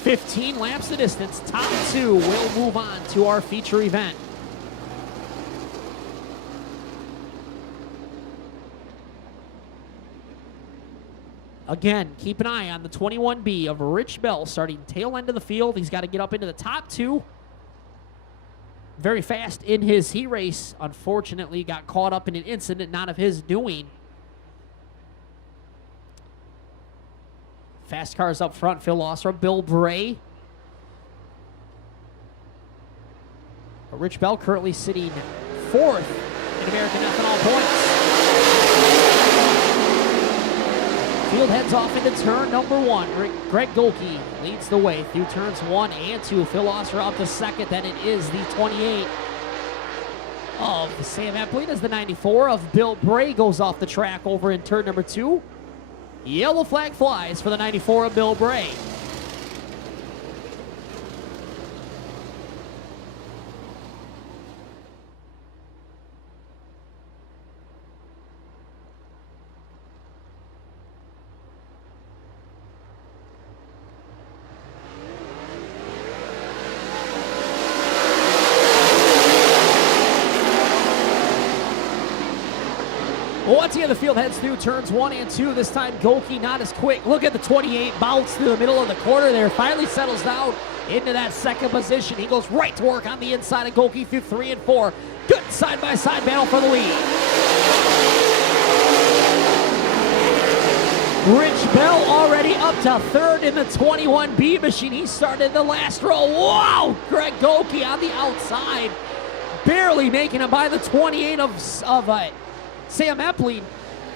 15 laps the distance. Top two will move on to our feature event. Again, keep an eye on the 21B of Rich Bell starting tail end of the field. He's got to get up into the top two. Very fast in his heat race. Unfortunately, got caught up in an incident not of his doing. Fast cars up front. Phil Osra, Bill Bray. Rich Bell currently sitting fourth in American Ethanol points. Field heads off into turn number one. Greg Golke leads the way through turns 1 and 2. Phil Osra up to second. Then it is the 28 of Sam Epling as the 94 of Bill Bray goes off the track over in turn number 2. Yellow flag flies for the 94 of Bill Bray. Once again, the field heads through turns 1 and 2. This time, Golke not as quick. Look at the 28 bounce through the middle of the corner there. Finally settles down into that second position. He goes right to work on the inside of Golke through 3 and 4. Good side-by-side battle for the lead. Rich Bell already up to third in the 21B machine. He started the last row. Wow! Greg Golke on the outside. Barely making him by the 28 of Sam Epling,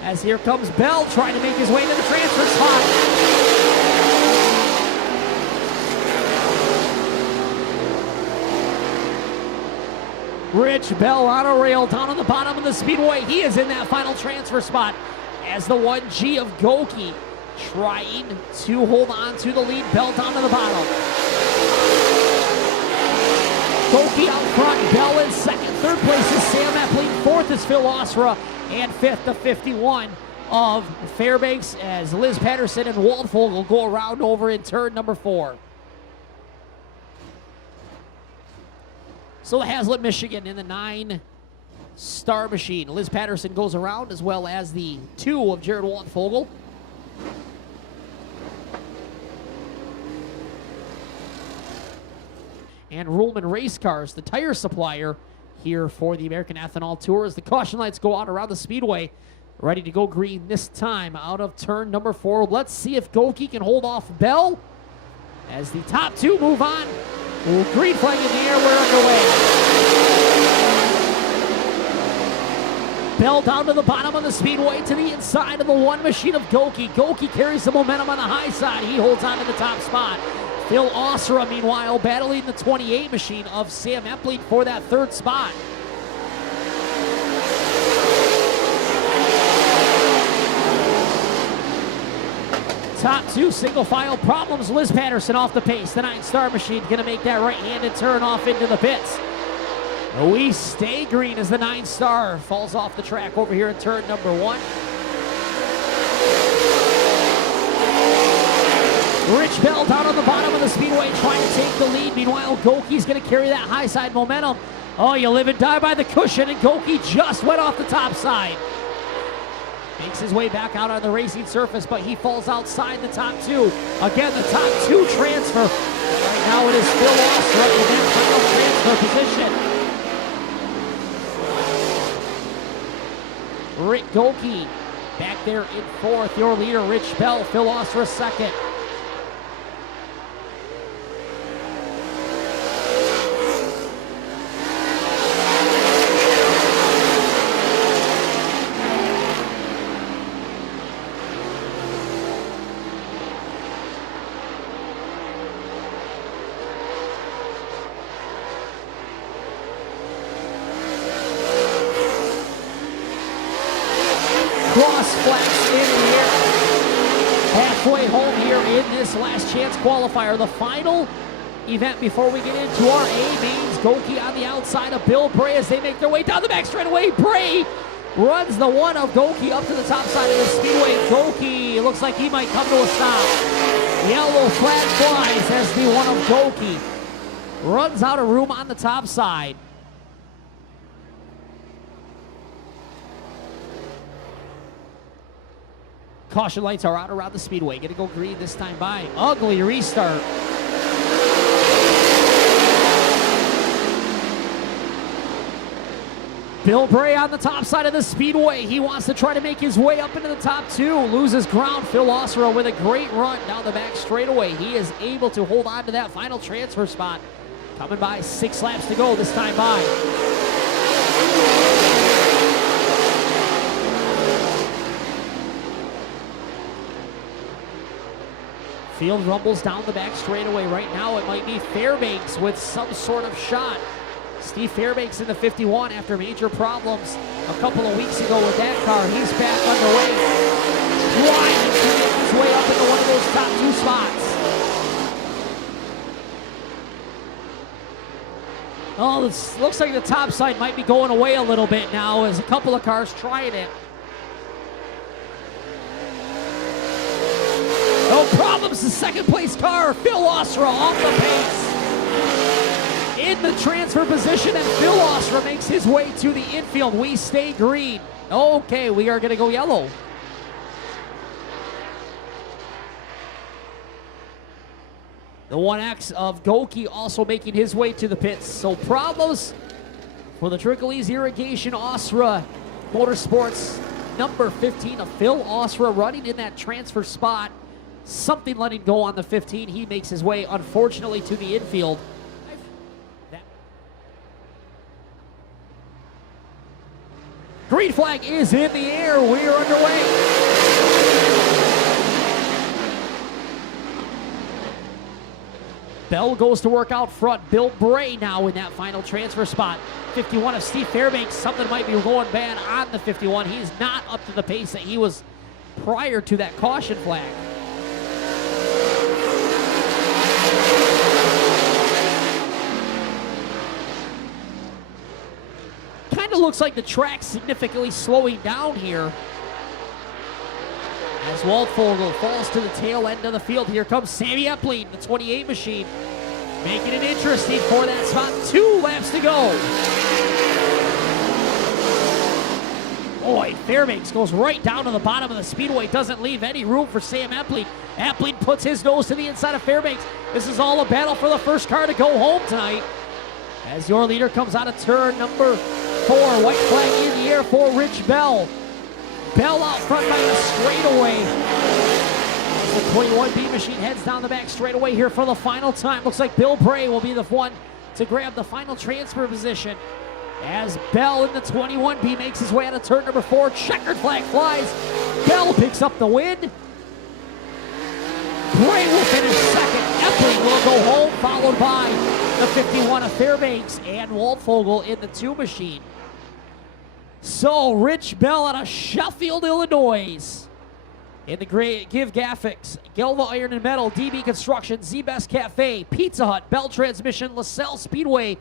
as here comes Bell trying to make his way to the transfer spot. Rich Bell on a rail down on the bottom of the Speedway. He is in that final transfer spot as the 1G of Golke trying to hold on to the lead. Bell down to the bottom. Golke out front, Bell in second. Third place is Sam Epling. Fourth is Phil Osra. And fifth, the 51 of Fairbanks, as Liz Patterson and Waldfogel will go around over in turn number 4. So the Hazlet, Michigan in the 9-star machine. Liz Patterson goes around, as well as the 2 of Jared Waldfogel. And Ruhlman Race Cars, the tire supplier here for the American Ethanol Tour, as the caution lights go out around the Speedway. Ready to go green this time out of turn number 4. Let's see if Golke can hold off Bell as the top 2 move on. Ooh, green flag in the air, we're underway. Bell down to the bottom of the Speedway to the inside of the 1 machine of Golke. Golke carries the momentum on the high side. He holds on to the top spot. Phil Osra, meanwhile, battling the 28 machine of Sam Epling for that 3rd spot. Top 2 single file problems. Liz Patterson off the pace. The 9-star machine going to make that right-handed turn off into the pits. We stay green as the 9-star falls off the track over here in turn number 1. Rich Bell down on the bottom of the Speedway trying to take the lead. Meanwhile, Golke's going to carry that high side momentum. Oh, you live and die by the cushion, and Golke just went off the top side. Makes his way back out on the racing surface, but he falls outside the top 2. Again, the top 2 transfer. Right now it is Phil Osra in that final transfer position. Rick Golke back there in 4th. Your leader, Rich Bell. Phil Osra 2nd. Cross flags in the air. Halfway home here in this last chance qualifier. The final event before we get into our A mains. Golke on the outside of Bill Bray as they make their way down the back straightaway. Bray runs the 1 of Golke up to the top side of the Speedway. Golke looks like he might come to a stop. Yellow flag flies as the one of Goki runs out of room on the top side. Caution lights are out around the speedway. Gonna go green this time by. Ugly restart. Bill Bray on the top side of the speedway. He wants to try to make his way up into the top two. Loses ground. Phil Osro with a great run down the back straightaway. He is able to hold on to that final transfer spot. Coming by, 6 laps to go this time by. Field rumbles down the back straightaway. Right now it might be Fairbanks with some sort of shot. Steve Fairbanks in the 51 after major problems a couple of weeks ago with that car. He's back underway. Trying to make his way up into one of those top 2 spots. Oh, this looks like the top side might be going away a little bit now as a couple of cars trying it. No problems, the second place car, Phil Osra off the pace. In the transfer position, and Phil Osra makes his way to the infield. We stay green. Okay, we are gonna go yellow. The 1X of Goki also making his way to the pits. So problems for the Trickleys Irrigation Osra Motorsports number 15 of Phil Osra running in that transfer spot. Something letting go on the 15. He makes his way, unfortunately, to the infield. Green flag is in the air. We're underway. Bell goes to work out front. Bill Bray now in that final transfer spot. 51 of Steve Fairbanks. Something might be going bad on the 51. He's not up to the pace that he was prior to that caution flag. Kind of looks like the track's significantly slowing down here. As Waldfogel falls to the tail end of the field. Here comes Sammy Epling, the 28 machine, making it interesting for that spot. 2 laps to go. Boy, Fairbanks goes right down to the bottom of the speedway. Doesn't leave any room for Sam Epling. Epling puts his nose to the inside of Fairbanks. This is all a battle for the first car to go home tonight. As your leader comes out of turn number 4. White flag in the air for Rich Bell. Bell out front by the straightaway. As the 21B machine heads down the back straightaway here for the final time. Looks like Bill Bray will be the one to grab the final transfer position. As Bell in the 21B makes his way out of turn number 4. Checkered flag flies. Bell picks up the win. Bray will finish second. Epling will go home, followed by the 51 of Fairbanks and Waldfogel in the 2 machine. So, Rich Bell out of Sheffield, Illinois. In the great Give Graphics, Gelva Iron and Metal, DB Construction, Z-Best Cafe, Pizza Hut, Bell Transmission, LaSalle Speedway,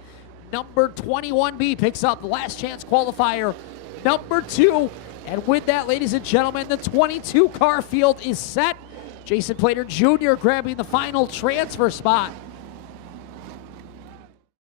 number 21B picks up the last chance qualifier, number 2. And with that, ladies and gentlemen, the 22 car field is set. Jason Plater Jr. grabbing the final transfer spot.